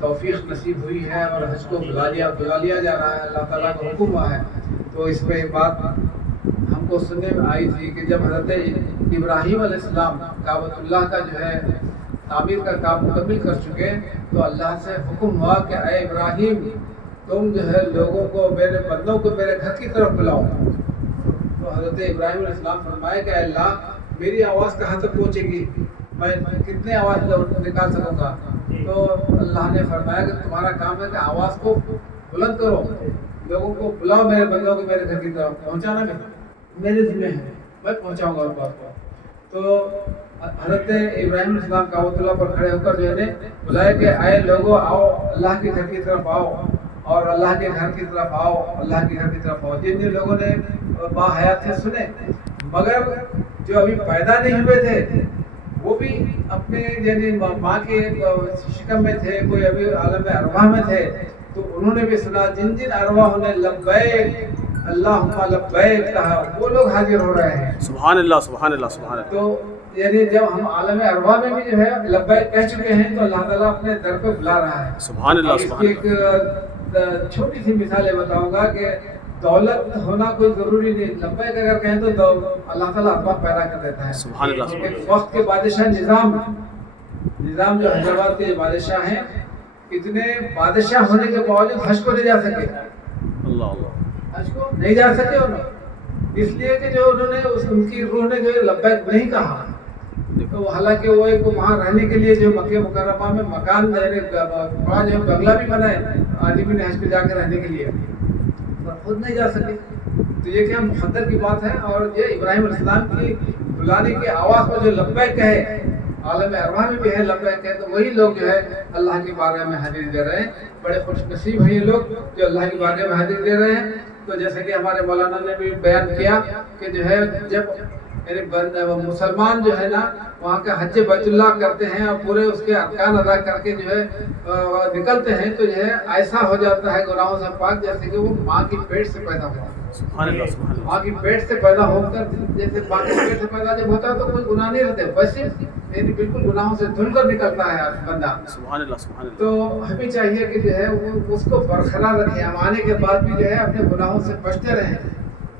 توفیق نصیب ہوئی ہے اور حج کو بلا لیا جا رہا ہے، اللہ تعالیٰ کا حکم ہوا ہے. تو اس پہ بات ہم کو سننے میں آئی تھی کہ جب حضرت ابراہیم علیہ السلام کعبۃ اللہ کا جو ہے تعمیر کا کام مکمل کر چکے تو اللہ سے حکم ہوا کہ اے ابراہیم تم جو ہے لوگوں کو، میرے بندوں کو میرے گھر کی طرف بلاؤ. تو حضرت ابراہیم علیہ السلام فرمائے کہ اللہ میری آواز کہاں تک پہنچے گی، میں کتنے آواز نکال سکوں گا. تو اللہ نے فرمایا کہ تمہارا کام ہے کہ آواز کو بلند کرو، لوگوں کو بلاؤ، میرے بندوں کو میرے گھر کی طرف. پہنچانا میرے ذمہ ہے، میں پہنچاؤں گا اس بات کو. تو حضرت ابراہیم علیہ السلام کعبۃ اللہ پر کھڑے ہو کر جو ہے بلائے کہ اے لوگوں آؤ، اللہ کے گھر کی طرف آؤ اور اللہ کے گھر کی طرف آؤ، اللہ کے گھر کی طرف آؤ. جن لوگوں نے باحیات سے سنے، مگر جو ابھی پیدا نہیں ہوئے تھے وہ بھی اپنے یعنی ماں کے شکم میں تھے، کوئی ابھی عالم ارواح میں تھے، تو انہوں نے بھی سنا. جن ارواح نے لبیک اللہم لبیک کہا وہ لوگ حاضر ہو رہے ہیں. سبحان اللہ سبحان اللہ سبحان اللہ. تو یعنی جب ہم عالم ارواح میں بھی جو ہے لبیک کہہ چکے ہیں تو اللہ تعالیٰ اپنے در پہ بلا رہا ہے. سبحان اللہ اس سبحان کی ایک چھوٹی سی مثالیں بتاؤں گا کہ دولت ہونا کوئی ضروری نہیں، لبیک اگر کہیں تو اللہ تعالیٰ اسباب پیدا کر دیتا ہے. سبحان اللہ سبحان ایک وقت کے بادشاہ نظام جو حیدرآباد کے بادشاہ ہیں، اتنے بادشاہ ہونے کے باوجود حج کو نہیں جا سکے. اللہ اللہ. حج کو نہیں جا سکے انہوں، اس لیے کہ جو انہوں نے ان کی روح نے جو لبیک نہیں کہا. تو حالانکہ وہ ایک وہاں رہنے کے لیے جو مکہ مکرمہ میں مکان بڑا جو بنگلہ بھی بنا ہے آدمی نے حج پہ جا کے رہنے کے لیے، پر خود نہیں جا سکے. تو یہ کیا مقدر کی بات ہے. اور یہ ابراہیم علیہ السلام کی بلانے کی آواز پر جو لبیک ہے، عالم ارواح میں بھی ہے لبیک ہے، تو وہی لوگ جو ہے اللہ کی بارگاہ میں حاضری دے رہے ہیں. بڑے خوش نصیب ہیں یہ لوگ جو اللہ کی بارگاہ میں حاضری دے رہے ہیں. تو جیسے کہ ہمارے مولانا نے بھی بیان کیا کہ جو ہے جب یعنی مسلمان جو ہے نا وہاں کا حج بیت اللہ کرتے ہیں اور پورے اس کے ارکان ادا کر کے جو ہے نکلتے ہیں تو جو ہے ایسا ہو جاتا ہے گناہوں سے پاک جیسے کہ وہ ماں کی پیٹ سے پیدا ہوتا ہے. سبحان اللہ سبحان اللہ. ماں کی پیٹ سے پیدا ہو کر جیسے ماں کی پیٹ سے پیدا جب ہوتا ہے تو کوئی گناہ نہیں رہتے، ویسے یعنی بالکل گناہوں سے دھل کر نکلتا ہے بندہ. سبحان اللہ سبحان اللہ. تو ہمیں چاہیے کہ جو ہے وہ اس کو برقرار رکھیں، ہم آنے کے بعد بھی جو ہے اپنے گناہوں سے بچتے رہیں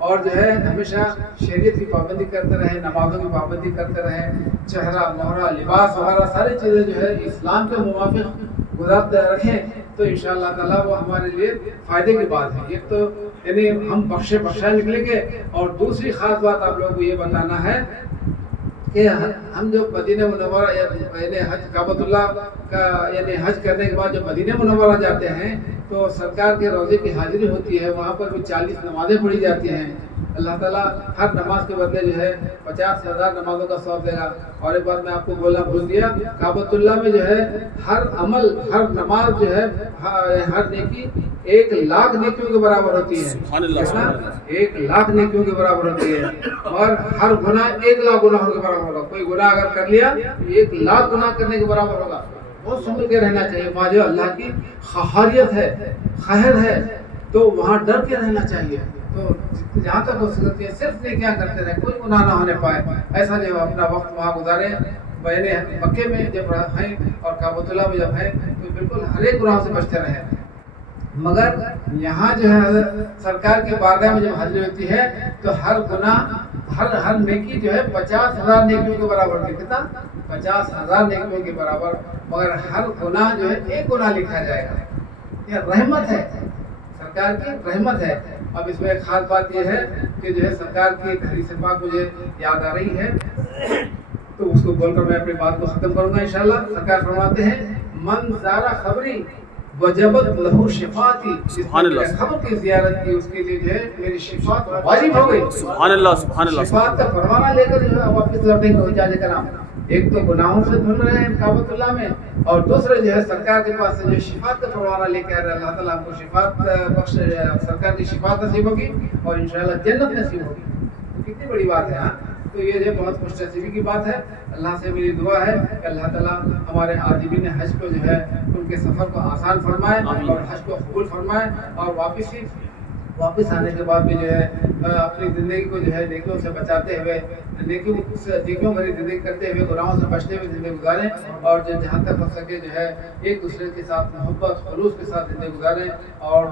اور جو ہے ہمیشہ شریعت کی پابندی کرتے رہیں، نمازوں کی پابندی کرتے رہیں، چہرہ مہرہ لباس وغیرہ ساری چیزیں جو ہے اسلام کے موافق گزارتے رکھیں تو انشاءاللہ تعالیٰ وہ ہمارے لیے فائدے کی بات ہے. ایک تو یعنی ہم بخشے نکلیں گے، اور دوسری خاص بات آپ لوگوں کو یہ بتانا ہے کہ ہم جو مدینہ منورہ یعنی حج کعبۃ اللہ کا یعنی حج کرنے کے بعد جو مدینہ منورہ جاتے ہیں تو سرکار کے روضے کی حاضری ہوتی ہے، وہاں پر بھی 40 نمازیں پڑھی جاتی ہیں. اللہ تعالیٰ ہر نماز کے بدلے جو ہے 50,000 نمازوں کا ثواب دے گا. اور ایک بات میں آپ کو بولنا بھول دیا، کعبۃ اللہ میں جو ہے ہر عمل، ہر نماز جو ہے ہر نیکی 1,00,000 نیکیوں کے برابر ہوتی ہے. سبحان اللہ سبحان اللہ. 1,00,000 نیکیوں کے برابر ہوتی ہے، اور ہر گناہ 1,00,000 گناہوں کے برابر ہوگا. کوئی گناہ اگر کر لیا 1,00,000 گناہ کرنے کے برابر ہوگا. بہت سمجھ کے رہنا چاہیے. وہاں جو اللہ کی قہاریت ہے، قہر ہے، تو وہاں ڈر کے رہنا چاہیے. تو جہاں تک ہو سکتی ہے صرف نیکیاں کرتے رہے، کوئی گناہ نہ ہونے پائے. ایسا جو اپنا وقت وہاں گزارے. مکے میں جب ہیں اور کعبۃ اللہ میں جب ہیں تو بالکل ہر ایک گناہ سے بچتے رہے. مگر یہاں جو ہے سرکار کی بارگاہ میں جب حاضری ہوتی ہے تو ہر گناہ، ہر نیکی جو ہے 50,000 نیکیوں کے برابر. کتنا؟ 50,000 نیکیوں کے برابر. مگر ہر گناہ جو ہے ایک گناہ لکھا جائے گا. یہ رحمت ہے، سرکار کی رحمت ہے. اب اس میں ایک خاص بات یہ ہے کہ جو ہے سرکار کی ایک حدیث پاک مجھے یاد آ رہی ہے تو اس کو بول کر میں اپنی بات کو ختم کروں گا انشاءاللہ. سرکار فرماتے ہیں من زارا خبری وجبت لہو شفاعتی. سبحان اللہ. خبر کی زیارت کی اس کے لیے جو ہے میری شفاعت واجب ہو گئی. سبحان اللہ سبحان اللہ. شفاعت کا پروانہ لے کر جو ہے واپس لوٹیں گے حجاج کرام. ایک تو گناہوں سے دھل رہے ہیں کعبۃ اللہ میں، اور دوسرے جو ہے سرکار کے پاس سے جو شفاعت کا پروانہ لے کے آ رہے ہیں. اللہ تعالیٰ ہم کو شفاعت بخش، سرکار کی شفاعت نصیب ہوگی اور انشاءاللہ جنت نصیب ہوگی. کتنی بڑی بات ہے. ہاں تو یہ جو بہت خوش نصیبی کی بات ہے. اللہ سے میری دعا ہے کہ اللہ تعالیٰ ہمارے عاجبین حج کو جو ہے ان کے سفر کو آسان فرمائے اور حج کو قبول فرمائے اور واپسی واپس آنے کے بعد بھی جو ہے اپنی زندگی کو جو ہے نیکیوں سے بچاتے ہوئے نیکیوں بھری زندگی کرتے ہوئے گناہوں سے بچتے ہوئے زندگی گزاریں اور جہاں تک ہو سکے جو ہے ایک دوسرے کے ساتھ محبت خلوص کے ساتھ زندگی گزاریں اور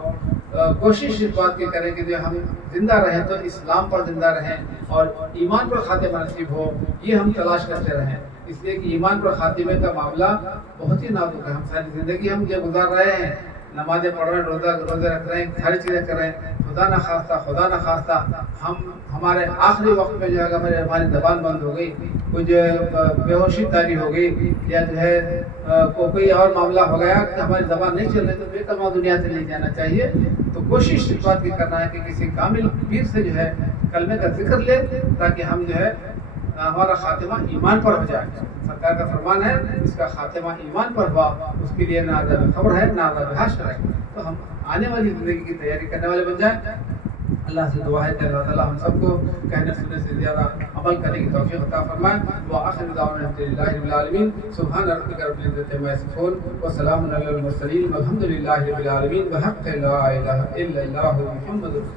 کوشش اس بات کی کریں کہ جو ہم زندہ رہیں تو اسلام پر زندہ رہیں اور ایمان پر خاتمہ نصیب ہو، یہ ہم تلاش کرتے رہیں، اس لیے کہ ایمان پر خاتمے کا معاملہ بہت ہی نازک ہے۔ ہم ساری زندگی ہم جو گزار رہے ہیں، نمازیں پڑھ رہے ہیں، روزے رکھ رہے ہیں، ساری چیزیں کر رہے ہیں، خدا نہ خواستہ ہمارے آخری وقت میں جو ہے ہماری زبان بند ہو گئی، کوئی جو ہے بے ہوشی طاری ہو گئی یا جو ہے کوئی اور معاملہ ہو گیا کہ ہماری زبان نہیں چل رہی، تو بے کلمہ دنیا سے نہیں جانا چاہیے۔ تو کوشش اس بات کی کرنا ہے کہ کسی کامل پیر سے جو ہے کلمے کا ذکر لے تاکہ ہم جو ہے ہمارا خاتمہ ایمان پر ہو جائے۔ سرکار کا فرمان ہے اس کا خاتمہ ایمان پر ہوا اس کے لیے نہ عذاب قبر ہے نہ عذاب حشر ہے۔ تو ہم آنے والی زندگی کی تیاری کرنے والے بن جائیں۔ اللہ سے دعا ہے کہ اللہ تعالیٰ ہم سب کو کہنے سننے سے زیادہ عمل کرنے کی توفیق عطا فرمائے۔ وآخر دعوانا الحمدللہ رب العالمین، سبحان ربک رب العزۃ عما یصفون وسلام علی المرسلین والحمد للہ رب العالمین، بحق لا الہ الا اللہ محمد رسول اللہ۔